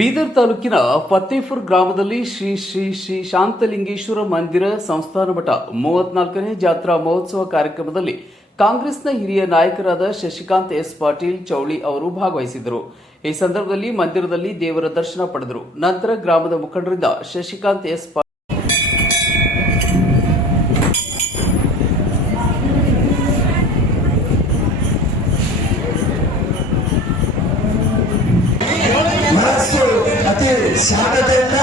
ಬೀದರ್ ತಾಲೂಕಿನ ಫತೇಪುರ್ ಗ್ರಾಮದಲ್ಲಿ ಶ್ರೀ ಶ್ರೀ ಶ್ರೀ ಶಾಂತಲಿಂಗೇಶ್ವರ ಮಂದಿರ ಸಂಸ್ಥಾನ ಮಠ ಮೂವತ್ನಾಲ್ಕನೇ ಜಾತ್ರಾ ಮಹೋತ್ಸವ ಕಾರ್ಯಕ್ರಮದಲ್ಲಿ ಕಾಂಗ್ರೆಸ್ನ ಹಿರಿಯ ನಾಯಕರಾದ ಶಶಿಕಾಂತ್ ಎಸ್ ಪಾಟೀಲ್ ಚೌಳಿ ಅವರು ಭಾಗವಹಿಸಿದರು ಈ ಸಂದರ್ಭದಲ್ಲಿ ಮಂದಿರದಲ್ಲಿ ದೇವರ ದರ್ಶನ ಪಡೆದರು. ನಂತರ ಗ್ರಾಮದ ಮುಖಂಡರಿಂದ ಶಶಿಕಾಂತ್ ಎಸ್ ಶಾಂತತೆಯಿಂದ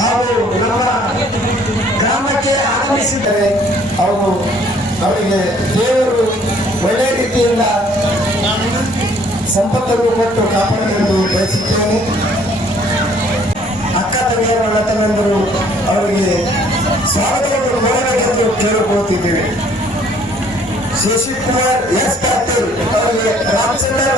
ಹಾಗೂ ನಮ್ಮ ಗ್ರಾಮಕ್ಕೆ ಆಗಮಿಸಿದರೆ ಅವರು ಅವರಿಗೆ ದೇವರು ಒಳ್ಳೆಯ ರೀತಿಯಿಂದ ಸಂಪತ್ತನ್ನು ಕೊಟ್ಟು ಕಾಪಾಡಲೆಂದು ಬಯಸುತ್ತೇನೆ. ಅಕ್ಕ, ತಂಗಿಯರ ಅಣ್ಣತಮ್ಮಂದರು ಅವರಿಗೆ ಸ್ವಾಗತವನ್ನು ಮಾಡಬೇಕೆಂದು ಕೇಳಿಕೊಳ್ಳುತ್ತಿದ್ದೇವೆ. ಶಶಿಕುಮಾರ್ ಎಸ್. ಪಾಟೀಲ್ ಅವರಿಗೆ ರಾಮಚಂದ್ರ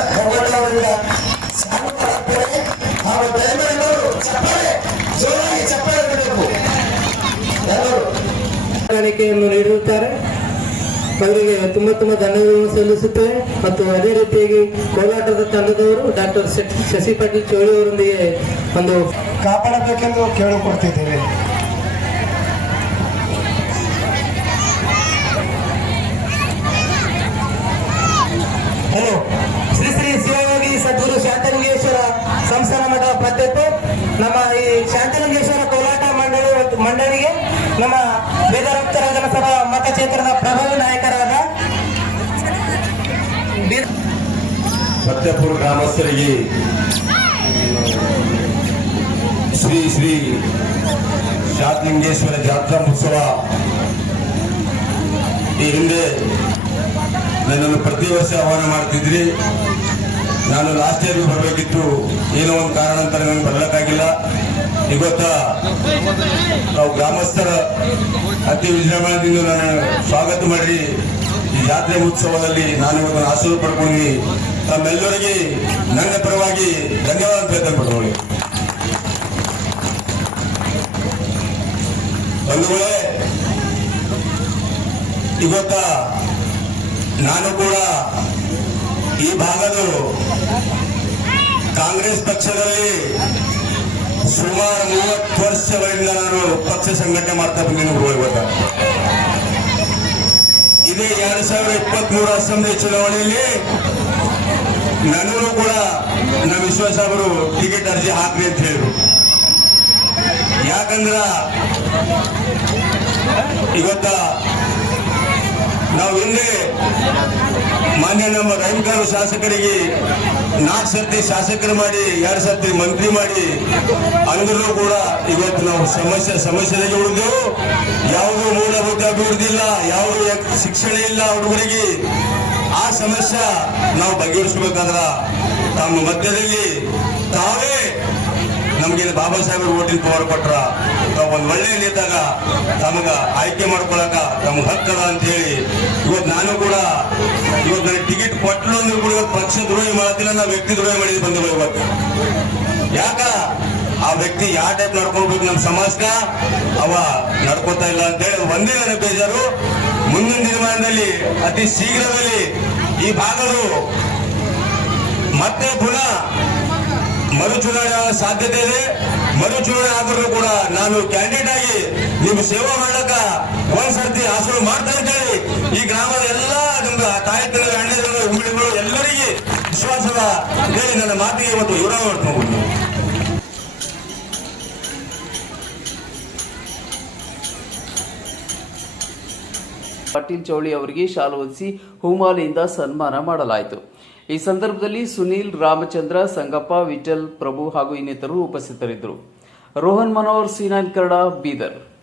ಕಾಣಿಕೆಯನ್ನು ನೀಡಿರುತ್ತಾರೆ. ಅವರಿಗೆ ತುಂಬ ತುಂಬ ಧನ್ಯವಾದಗಳನ್ನು ಸಲ್ಲಿಸುತ್ತೇವೆ ಮತ್ತು ಅದೇ ರೀತಿಯಾಗಿ ಕೋಲಾಟದ ತಂಡದವರು ಡಾಕ್ಟರ್ ಶಶಿ ಪಾಟೀಲ್ ಚೌಳಿ ಅವರೊಂದಿಗೆ ಒಂದು ಕಾಪಾಡಬೇಕೆಂದು ಕೇಳಿಕೊಡ್ತಿದ್ದೇವೆ ಶ್ರೀ ಶ್ರೀ ಶಿವಯೋಗಿ ಸದ್ಗುರು ಶಾಂತಲಿಂಗೇಶ್ವರ ಸಂಸ್ಥಾನ ಮಠ ಪದ್ಧತಿ ನಮ್ಮ ಈ ಶಾಂತಲಿಂಗೇಶ್ವರ ಕೋಲಾಟ ಮಂಡಳಿ ಮಂಡಳಿಗೆ ನಮ್ಮ ವೇದರಕ್ತರ ಜನಸಭಾ ಮತಕ್ಷೇತ್ರದ ಪ್ರಭಾವಿ ನಾಯಕರಾದ ಸತ್ಯಪುರ ಗ್ರಾಮಸ್ಥರಿಗೆ ಶ್ರೀ ಶ್ರೀ ಶಾತ್ಲಿಂಗೇಶ್ವರ ಜಾತ್ರಾ ಉತ್ಸವ ಈ ಹಿಂದೆ ನನ್ನನ್ನು ಪ್ರತಿ ವರ್ಷ ಆಹ್ವಾನ ಮಾಡ್ತಿದ್ರಿ. ನಾನು ಲಾಸ್ಟ್ ಇಯರ್ಗೂ ಬರಬೇಕಿತ್ತು. ಏನೋ ಒಂದು ಕಾರಣ ಅಂತ ನನಗೆ ಬರಲಿಕ್ಕಾಗಿಲ್ಲ. ಇವತ್ತ ನಾವು ಗ್ರಾಮಸ್ಥರ ಅತಿ ವಿಜೃಂಭಣೆಯಿಂದ ನಾನು ಸ್ವಾಗತ ಮಾಡಿ ಈ ಜಾತ್ರೆ ಉತ್ಸವದಲ್ಲಿ ನಾನು ಇವತ್ತು ಆಶೀರ್ವಾದ ಪಡ್ಕೊಂಡಿ ತಮ್ಮೆಲ್ಲರಿಗೆ ನನ್ನ ಪರವಾಗಿ ಧನ್ಯವಾದ ಪ್ರಯತ್ನ ಪಡ್ಕೊಳ್ಳಿ ಬಂಧುಗಳೇ, ಇವತ್ತ ನಾನು ಕೂಡ ಈ ಭಾಗದ ಕಾಂಗ್ರೆಸ್ ಪಕ್ಷದಲ್ಲಿ ಸುಮಾರು ಮೂವತ್ತು ವರ್ಷಗಳಿಂದ ನಾನು ಪಕ್ಷ ಸಂಘಟನೆ ಮಾಡ್ತಾ ಬಂದಿನ ಇವತ್ತ. ಇದೇ ಎರಡ್ ಸಾವಿರದ ಇಪ್ಪತ್ತ್ ಮೂರು ಅಸೆಂಬ್ಲಿ ಚುನಾವಣೆಯಲ್ಲಿ ನನಗೂ ಕೂಡ ನಮ್ಮ ವಿಶ್ವಾಸ ಅವರು ಟಿಕೆಟ್ ಅರ್ಜಿ ಹಾಕ್ರಿ ಅಂತ ಹೇಳಿದ್ರು. ಯಾಕಂದ್ರ ಇವತ್ತ ನಾವು ಹಿಂದೆ ಮಾನ್ಯ ನಮ್ಮ ರೈಮಗಾರ ಶಾಸಕರಿಗೆ ನಾಲ್ಕು ಸರ್ತಿ ಶಾಸಕರು ಮಾಡಿ, ಎರಡು ಸರ್ತಿ ಮಂತ್ರಿ ಮಾಡಿ, ಅಂದ್ರೂ ಕೂಡ ಇವತ್ತು ನಾವು ಸಮಸ್ಯೆ ಸಮಸ್ಯೆಗೆ ಉಳಿದೆವು. ಯಾವುದೂ ಮೂಲಭೂತ ಅಭಿವೃದ್ಧಿ ಇಲ್ಲ, ಯಾವುದೂ ಶಿಕ್ಷಣ ಇಲ್ಲ ಹುಡುಗರಿಗೆ. ಆ ಸಮಸ್ಯೆ ನಾವು ಬಗೆಹರಿಸಬೇಕಾದ್ರ ತಮ್ಮ ಮಧ್ಯದಲ್ಲಿ ತಾವೇ ನಮ್ಗೆ ಬಾಬಾ ಸಾಹೇಬರು ಓಟಿನ ಪವರ್ ಕೊಟ್ರ ಒಂದ್ ಒಳ್ಳೆ ನೇತಾಗ, ತಮಗ ಆಯ್ಕೆ ಮಾಡ್ಕೊಳಕ ತಮ್ಗೆ ಹಕ್ಕದ ಅಂತ ಹೇಳಿ ಇವತ್ತು ನಾನು ಕೂಡ ಇವತ್ತು ನನಗೆ ಟಿಕೆಟ್ ಕೊಟ್ಟರು ಅಂದ್ರೆ ಕೂಡ ಇವತ್ತು ಪಕ್ಷ ದ್ರೋಹಿ ಮಾಡ್ತಿಲ್ಲ ನಾ ವ್ಯಕ್ತಿ ದ್ರೋಹಿ ಮಾಡಿದ್ ಬಂದು ಇವತ್ತು. ಯಾಕ? ಆ ವ್ಯಕ್ತಿ ಯಾವ ಟೈಪ್ ನಡ್ಕೊಳ್ಬೇಕು ನಮ್ಮ ಸಮಾಜ ಅವ ನಡ್ಕೋತಾ ಇಲ್ಲ ಅಂತ ಹೇಳಿ. ಒಂದೇ ನನಗೆ ಬೇಜಾರು. ಮುಂದಿನ ದಿನಮಾನದಲ್ಲಿ ಅತಿ ಶೀಘ್ರದಲ್ಲಿ ಈ ಭಾಗದ ಮತ್ತೆ ಪುನಃ ಮರು ಚುನಾವಣೆ ಆಗೋ ಸಾಧ್ಯತೆ ಇದೆ. ಮರು ಚುನಾವಣೆ ಆದರೂ ಕೂಡ ನಾನು ಕ್ಯಾಂಡಿಡೇಟ್ ಆಗಿ ನಿಮ್ಮ ಸೇವೆ ಮಾಡಕ ಒಂದ್ಸರ್ತಿ ಆಸರು ಮಾಡ್ತಾ ಇದ್ದೇನೆ. ಈ ಗ್ರಾಮದ ಎಲ್ಲಾ ನಿಮ್ಗೆ ತಾಯಿ ತಂದೆ ಅಣ್ಣಗಳು ಹುಡುಗರು ಎಲ್ಲರಿಗೆ ವಿಶ್ವಾಸದ ಹೇಳಿ ನನ್ನ ಮಾತಿಗೆ ಇವತ್ತು ವಿವರ ಮಾಡ್ಕೊಂಡು ಪಾಟೀಲ್ ಚೌಳಿ ಅವರಿಗೆ ಶಾಲು ಹೊದಿಸಿ ಹೂಮಾಲೆಯಿಂದ ಸನ್ಮಾನ ಮಾಡಲಾಯಿತು. ಈ ಸಂದರ್ಭದಲ್ಲಿ ಸುನೀಲ್ ರಾಮಚಂದ್ರ, ಸಂಗಪ್ಪ, ವಿಠಲ್ ಪ್ರಭು ಹಾಗೂ ಇನ್ನಿತರರು ಉಪಸ್ಥಿತರಿದ್ದರು. ರೋಹನ್ ಮನೋಹರ್, ಸಿನಾನ್ ಕನ್ನಡ, ಬೀದರ್.